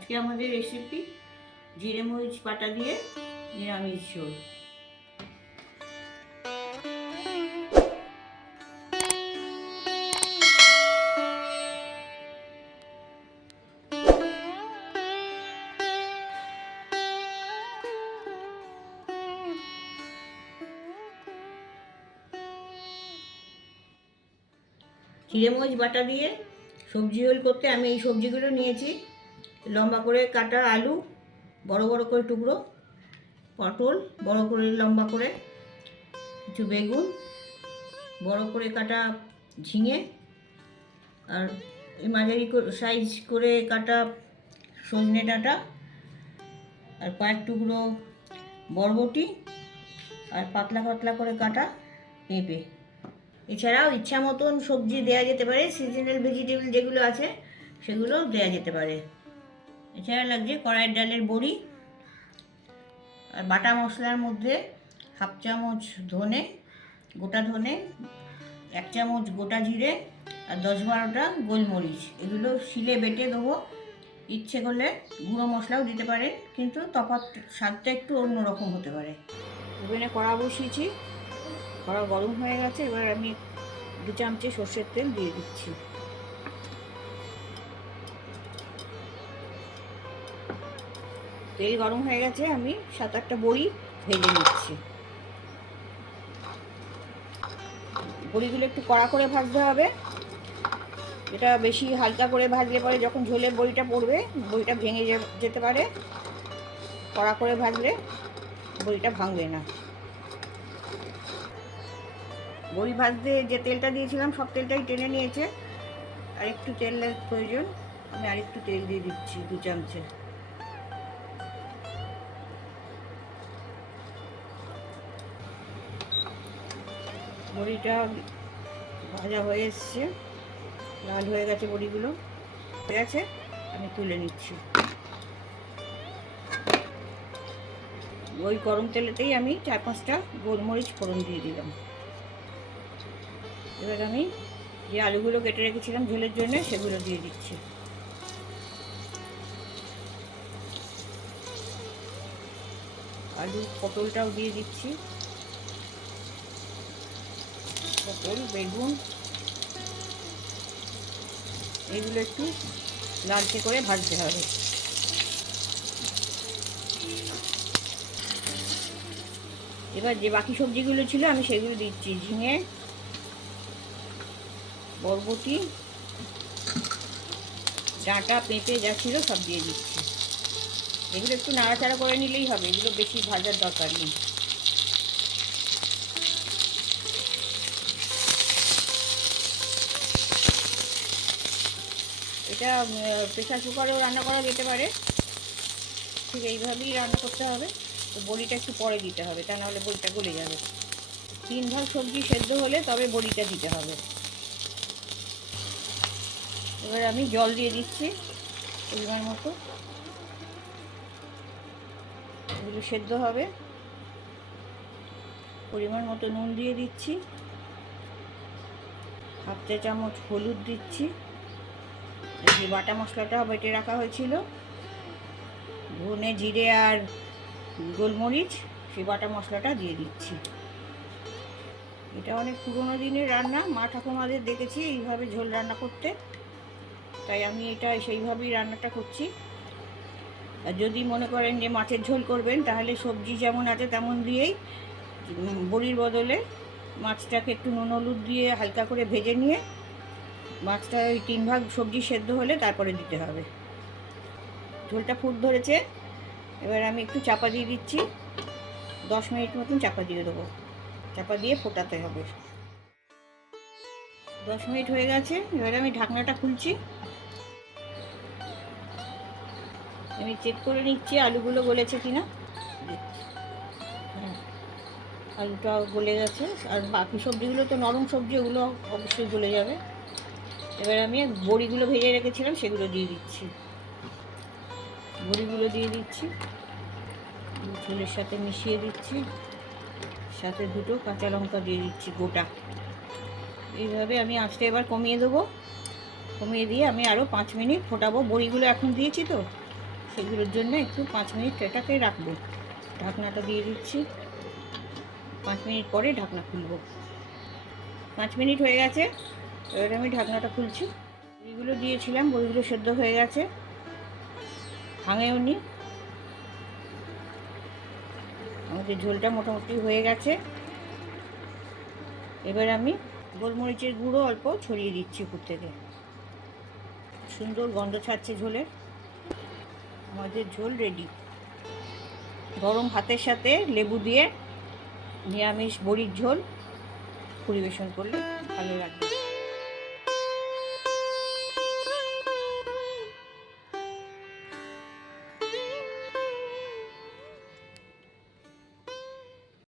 আজকে আমাদের রেসিপি জিরে মরিচ বাটা দিয়ে নিরামিষ ঝোল। জিরে মরিচ বাটা দিয়ে সবজি ঝোল করতে আমি এই সবজিগুলো নিয়েছি। লম্বা করে কাটা আলু, বড় বড় করে টুকরো, পটল, বড় করে লম্বা করে কিছু বেগুন, বড় করে কাটা ঝিঙে, আর মাঝারি সাইজ করে কাটা সজনে ডাঁটা, আর কয়েক টুকরো বরবটি, আর পাতলা পাতলা করে কাটা পেঁপে। এছাড়াও ইচ্ছা মতন সবজি দেওয়া যেতে পারে সিজনাল ভেজিটেবল যেগুলো আছে, সেগুলো দেওয়া যেতে পারে। এছাড়া লাগছে কড়াইয়ের ডালের বড়ি আর বাটা মশলার মধ্যে হাফ চামচ ধনে, গোটা ধনে, এক চামচ গোটা জিরে আর দশ বারোটা গোলমরিচ। এগুলো শিলে বেটে দেবো। ইচ্ছে করলে গুঁড়ো মশলাও দিতে পারেন, কিন্তু তফাৎ স্বাদটা একটু অন্যরকম হতে পারে। ওভেনে কড়া বসিয়েছি, কড়া গরম হয়ে গেছে, এবার আমি দু চামচে সর্ষের তেল দিয়ে দিচ্ছি। তেল গরম হয়ে গেছে, আমি সাত আটটা বড়ি ভেজে নিচ্ছি। বড়িগুলো একটু কড়া করে ভাজতে হবে। এটা বেশি হালকা করে ভাজলে পরে যখন ঝোলে বড়িটা পড়বে, বড়িটা ভেঙে যেতে পারে, কড়া করে ভাজলে বড়িটা ভাঙবে না। বড়ি ভাজতে যে তেলটা দিয়েছিলাম, সব তেলটাই টেনে নিয়েছে। আর একটু তেলের প্রয়োজন, আমি আরেকটু তেল দিয়ে দিচ্ছি দু চামচে বড়িটা ভাজা হয়ে এসছে। লাল হয়ে গেছে বড়িগুলো। হয়ে গেছে, আমি তুলে নিচ্ছি। ওই গরম তেলেতেই আমি চার পাঁচটা গোলমরিচ ফোড়ন দিয়ে দিলাম। এবার আমি যে আলুগুলো কেটে রেখেছিলাম ঝোলের জন্য, সেগুলো দিয়ে দিচ্ছি। আলু পটলটাও দিয়ে দিচ্ছি। পটল বেগুন। এগুলো একটু লালচে করে ভাজতে হবে। এবার যে বাকি সবজিগুলো ছিল, আমি সেগুলো দিচ্ছি। ঝিঙে, বরবটি, ডাঁটা, পেঁপে, যা ছিল সব দিয়ে দিচ্ছি। এগুলো একটু নাড়াচাড়া করে নিলেই হবে, এগুলো বেশি ভাজার দরকার নেই। এটা প্রেশার কুকারেও রান্না করা যেতে পারে। ঠিক এইভাবেই রান্না করতে হবে। তো বড়িটা একটু পরে দিতে হবে, তা নাহলে বড়িটা গলে যাবে। তিন ভাগ সবজি সেদ্ধ হলে তবে বড়িটা দিতে হবে। এবার আমি জল দিয়ে দিচ্ছি পরিমাণ মতো। এগুলো সেদ্ধ হবে। পরিমাণ মতো নুন দিয়ে দিচ্ছি। হাফ চামচ হলুদ দিচ্ছি। যে বাটা মশলাটা বেটে রাখা হয়েছিল। ধনে, জিরে আর গোলমরিচ, সেই বাটা মশলাটা দিয়ে দিচ্ছি। এটা অনেক পুরোনো দিনের রান্না, মা ঠাকুমাদের দেখেছি এইভাবে ঝোল রান্না করতে। তাই আমি এটা সেইভাবেই রান্নাটা করছি। আর যদি মনে করেন যে মাছের ঝোল করবেন, তাহলে সবজি যেমন আছে তেমন দিয়েই বড়ির বদলে মাছটাকে একটু নুন, হলুদ দিয়ে হালকা করে ভেজে নিয়ে মাছটা ওই তিন ভাগ সবজি সেদ্ধ হলে তারপরে দিতে হবে। ঝোলটা ফুট ধরেছে। এবার আমি একটু চাপা দিয়ে দিচ্ছি। দশ মিনিট মতন চাপা দিয়ে দেবো। চাপা দিয়ে ফোটাতে হবে। দশ মিনিট হয়ে গেছে। এবার আমি ঢাকনাটা খুলছি। আমি চেক করে নিচ্ছি আলুগুলো গলেছে কিনা। আলুটা গলে গেছে। আর বাকি সবজিগুলো তো নরম সবজি, ওগুলো অবশ্যই গলে যাবে। এবার আমি বড়িগুলো ভেজে রেখেছিলাম, সেগুলো দিয়ে দিচ্ছি। বড়িগুলো দিয়ে দিচ্ছি। ঝোলের সাথে মিশিয়ে দিচ্ছি। সাথে দুটো কাঁচা লঙ্কা দিয়ে দিচ্ছি গোটা। এইভাবে আমি আঁচটা এবার কমিয়ে দেবো। কমিয়ে দিয়ে আমি আরও পাঁচ মিনিট ফোটাবো। বড়িগুলো এখন দিয়েছি তো, সেগুলোর জন্য একটু পাঁচ মিনিট এটাকে রাখব। ঢাকনাটা দিয়ে দিচ্ছি। পাঁচ মিনিট পরে ঢাকনা খুলবো। পাঁচ মিনিট হয়ে গেছে। এবার আমি ঢাকনাটা খুলছি। বড়িগুলো দিয়েছিলাম, বইগুলো সেদ্ধ হয়ে গেছে। ভাঙেও নি। আমাদের ঝোলটা মোটামুটি হয়ে গেছে। এবার আমি গোলমরিচের গুঁড়ো অল্প ছড়িয়ে দিচ্ছি উপর থেকে। সুন্দর গন্ধ ছাড়ছে ঝোলের। আমাদের ঝোল রেডি গরম ভাতের সাথে লেবু দিয়ে নিরামিষ বড়ির ঝোল পরিবেশন করলে ভালো লাগবে।